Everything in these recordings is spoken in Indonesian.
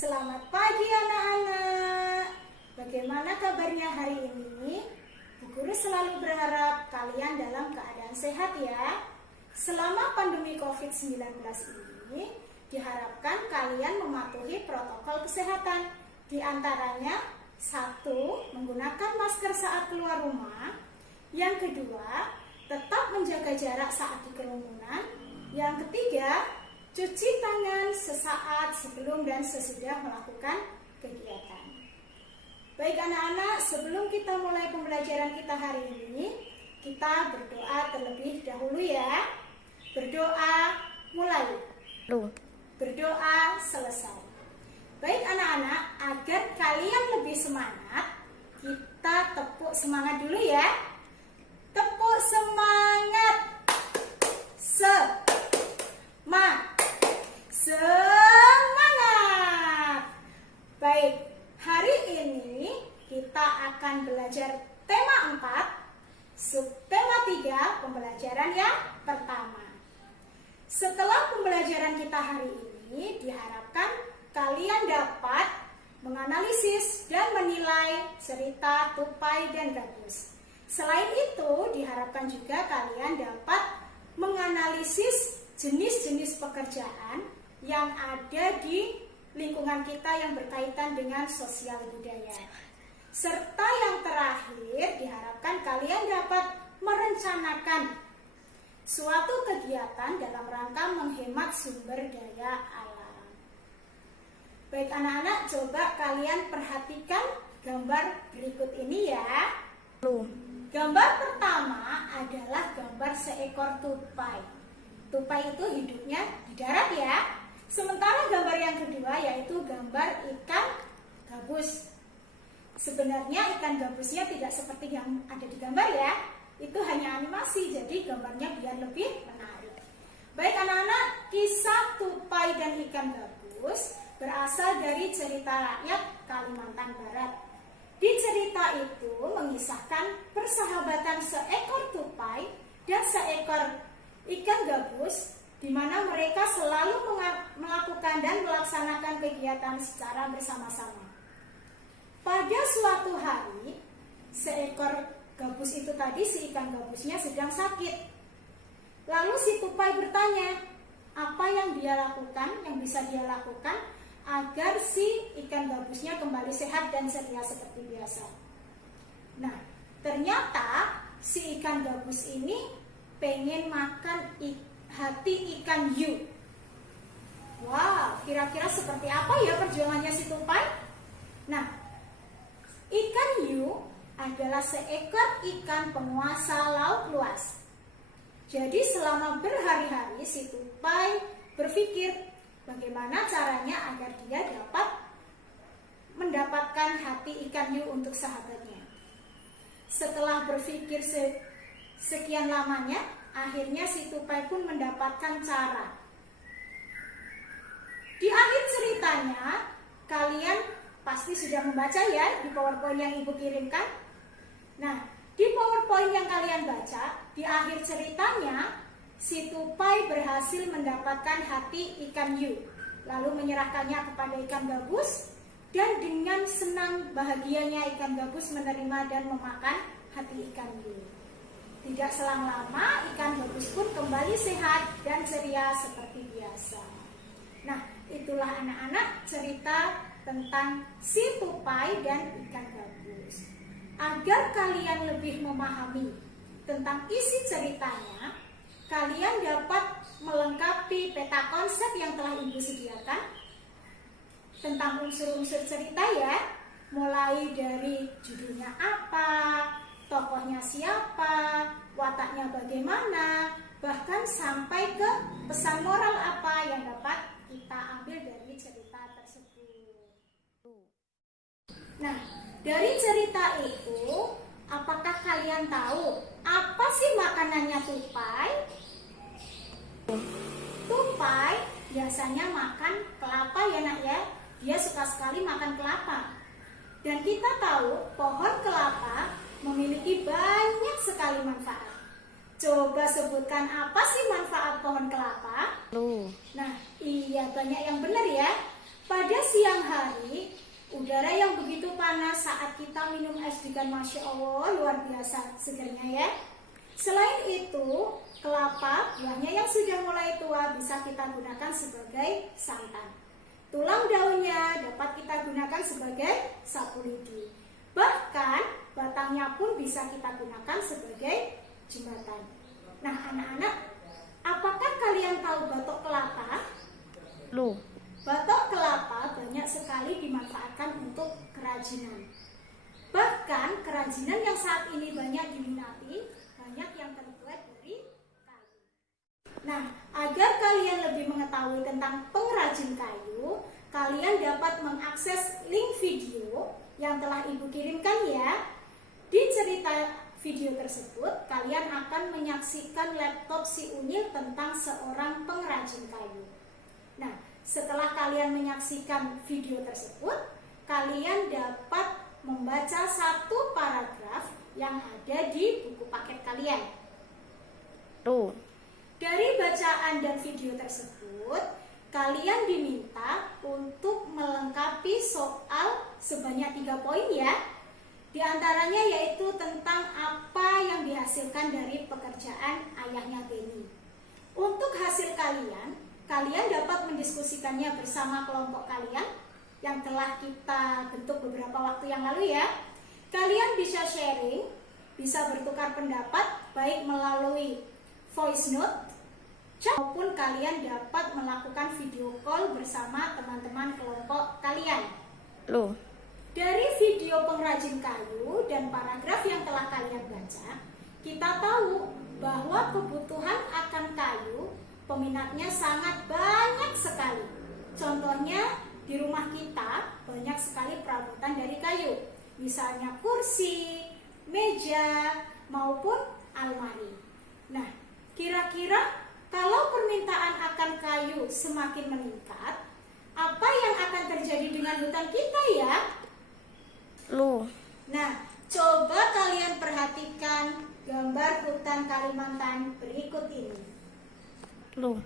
Selamat pagi anak-anak. Bagaimana kabarnya hari ini? Bu Guru selalu berharap kalian dalam keadaan sehat ya. Selama pandemi COVID-19 ini, diharapkan kalian mematuhi protokol kesehatan. Di antaranya, 1. Menggunakan masker saat keluar rumah. Yang kedua, tetap menjaga jarak saat di kerumunan. Yang ketiga, cuci tangan sesaat sebelum dan sesudah melakukan kegiatan. Baik anak-anak, sebelum kita mulai pembelajaran kita hari ini, kita berdoa terlebih dahulu ya. Berdoa mulai. Berdoa selesai. Baik anak-anak, agar kalian lebih semangat, kita tepuk semangat dulu ya. Tepuk semangat. Semangat. Baik, hari ini kita akan belajar tema 4, subtema 3, pembelajaran yang pertama. Setelah pembelajaran kita hari ini, diharapkan kalian dapat menganalisis dan menilai cerita tupai dan gabus. Selain itu, diharapkan juga kalian dapat menganalisis jenis-jenis pekerjaan yang ada di lingkungan kita yang berkaitan dengan sosial budaya. Serta yang terakhir, diharapkan kalian dapat merencanakan suatu kegiatan dalam rangka menghemat sumber daya alam. Baik anak-anak, coba kalian perhatikan gambar berikut ini ya. Gambar pertama adalah gambar seekor tupai. Tupai itu hidupnya di darat ya. Sementara gambar yang kedua yaitu gambar ikan gabus. Sebenarnya ikan gabusnya tidak seperti yang ada di gambar ya. Itu hanya animasi, jadi gambarnya biar lebih menarik. Baik anak-anak, kisah tupai dan ikan gabus berasal dari cerita rakyat Kalimantan Barat. Di cerita itu mengisahkan persahabatan seekor tupai dan seekor ikan gabus, di mana mereka selalu melakukan dan melaksanakan kegiatan secara bersama-sama. Pada suatu hari, seekor gabus itu tadi, si ikan gabusnya sedang sakit. Lalu si tupai bertanya, apa yang dia lakukan, yang bisa dia lakukan agar si ikan gabusnya kembali sehat dan setia seperti biasa. Nah, ternyata si ikan gabus ini pengen makan hati ikan hiu. Wow, kira-kira seperti apa ya perjuangannya si tupai? Nah, ikan hiu adalah seekor ikan penguasa laut luas. Jadi selama berhari-hari si tupai berpikir bagaimana caranya agar dia dapat mendapatkan hati ikan hiu untuk sahabatnya. Setelah berpikir sekian lamanya, akhirnya si tupai pun mendapatkan cara. Di akhir ceritanya, kalian pasti sudah membaca ya di PowerPoint yang Ibu kirimkan. Nah, di PowerPoint yang kalian baca, di akhir ceritanya, si tupai berhasil mendapatkan hati ikan hiu, lalu menyerahkannya kepada ikan gabus, dan dengan senang bahagianya ikan gabus menerima dan memakan hati ikan hiu. Tidak selang lama, ikan gabus pun kembali sehat dan ceria seperti biasa. Nah, itulah anak-anak cerita tentang si tupai dan ikan gabus. Agar kalian lebih memahami tentang isi ceritanya, kalian dapat melengkapi peta konsep yang telah Ibu sediakan tentang unsur-unsur cerita ya. Mulai dari judulnya apa, tokohnya siapa, wataknya bagaimana, bahkan sampai ke pesan moral apa yang dapat kita ambil dari cerita tersebut. Nah, dari cerita itu, apakah kalian tahu apa sih makanannya tupai? Tupai biasanya makan kelapa ya nak ya. Dia suka sekali makan kelapa. Dan kita tahu pohon kelapa memiliki banyak sekali manfaat. Coba sebutkan apa sih manfaat pohon kelapa? Nah, iya banyak yang benar ya. Pada siang siang hari, udara yang begitu panas saat kita minum es degan, Masya Allah, luar biasa segernya ya. Selain itu, kelapa, buahnya yang sudah mulai tua bisa kita gunakan sebagai santan. Tulang daunnya dapat kita gunakan sebagai sapu lidi. Bahkan, batangnya pun bisa kita gunakan sebagai jembatan. Nah, anak-anak, apakah kalian tahu batok kelapa? Loh, Batok kelapa banyak sekali dimanfaatkan untuk kerajinan. Bahkan kerajinan yang saat ini banyak diminati, banyak yang terbuat dari kayu. Nah, agar kalian lebih mengetahui tentang pengrajin kayu, kalian dapat mengakses link video yang telah Ibu kirimkan ya. Di cerita video tersebut, kalian akan menyaksikan laptop si Unyil tentang seorang pengrajin kayu. Nah, setelah kalian menyaksikan video tersebut, kalian dapat membaca satu paragraf yang ada di buku paket kalian. tuh, Dari bacaan dan video tersebut, kalian diminta untuk melengkapi soal sebanyak 3 poin ya. Di antaranya yaitu tentang apa yang dihasilkan dari pekerjaan ayahnya Beni. Untuk hasil kalian dapat mendiskusikannya bersama kelompok kalian yang telah kita bentuk beberapa waktu yang lalu ya. Kalian bisa sharing, bisa bertukar pendapat baik melalui voice note maupun kalian dapat melakukan video call bersama teman-teman kelompok kalian. loh, Dari video pengrajin kayu dan paragraf yang telah kalian baca, kita tahu bahwa kebutuhan akan kayu peminatnya sangat banyak sekali. Contohnya di rumah kita banyak sekali perabotan dari kayu, misalnya kursi, meja, maupun almari. Nah, kira-kira kalau permintaan akan kayu semakin meningkat, apa yang akan terjadi dengan hutan kita ya? loh, Nah, coba kalian perhatikan gambar hutan Kalimantan berikut ini. loh,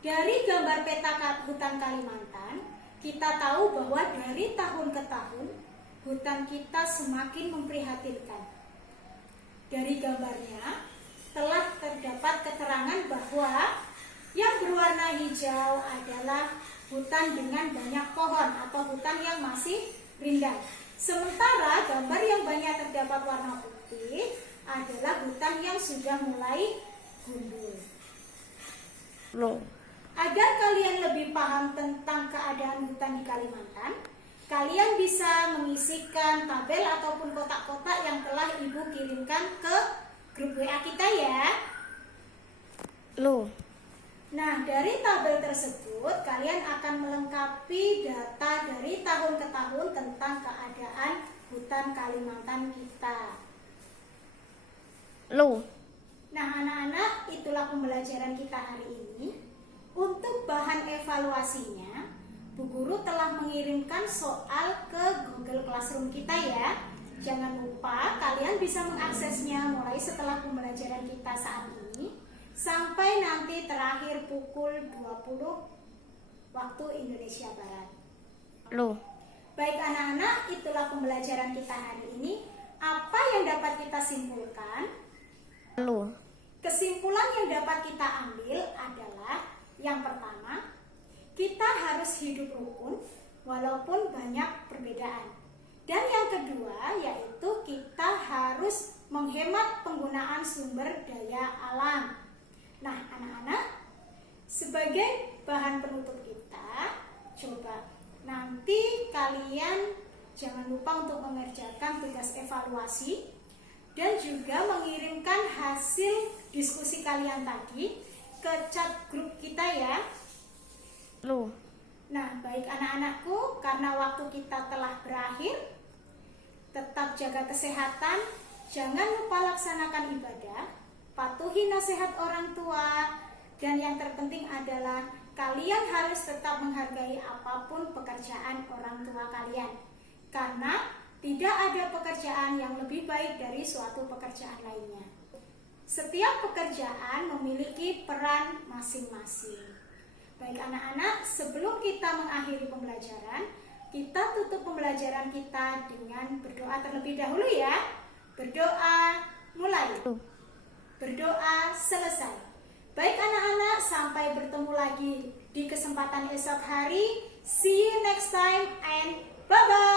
Dari gambar peta hutan Kalimantan, kita tahu bahwa dari tahun ke tahun, hutan kita semakin memprihatinkan. Dari gambarnya, telah terdapat keterangan bahwa yang berwarna hijau adalah hutan dengan banyak pohon atau hutan yang masih rindang. Sementara gambar yang banyak terdapat warna putih adalah hutan yang sudah mulai gundul. loh, Agar kalian lebih paham tentang keadaan hutan di Kalimantan, kalian bisa mengisikan tabel ataupun kotak-kotak yang telah Ibu kirimkan ke grup WA kita ya. loh, Nah, dari tabel tersebut kalian akan melengkapi data dari tahun ke tahun tentang keadaan hutan Kalimantan kita. loh, Nah, anak-anak, itulah pembelajaran kita hari ini. Untuk bahan evaluasinya, Bu Guru telah mengirimkan soal ke Google Classroom kita ya. Jangan lupa kalian bisa mengaksesnya mulai setelah pembelajaran kita saat ini sampai nanti terakhir pukul 20 waktu Indonesia Barat. loh, Baik anak-anak, itulah pembelajaran kita hari ini. Apa yang dapat kita simpulkan? loh, Kesimpulan yang dapat kita ambil adalah yang pertama, kita harus hidup rukun walaupun banyak perbedaan. Dan yang kedua yaitu kita harus menghemat penggunaan sumber daya alam. Nah, anak-anak, sebagai bahan penutup kita, coba nanti kalian jangan lupa untuk mengerjakan tugas evaluasi dan juga mengirimkan hasil diskusi kalian tadi ke chat grup kita ya. loh, Nah, baik anak-anakku, karena waktu kita telah berakhir, tetap jaga kesehatan, jangan lupa laksanakan ibadah, patuhi nasihat orang tua, dan yang terpenting adalah kalian harus tetap menghargai apapun pekerjaan orang tua kalian. Karena tidak ada pekerjaan yang lebih baik dari suatu pekerjaan lainnya. Setiap pekerjaan memiliki peran masing-masing. Baik anak-anak, sebelum kita mengakhiri pembelajaran, kita tutup pembelajaran kita dengan berdoa terlebih dahulu ya. Berdoa mulai. Lu. Berdoa selesai. Baik anak-anak, sampai bertemu lagi di kesempatan esok hari. See you next time and bye-bye.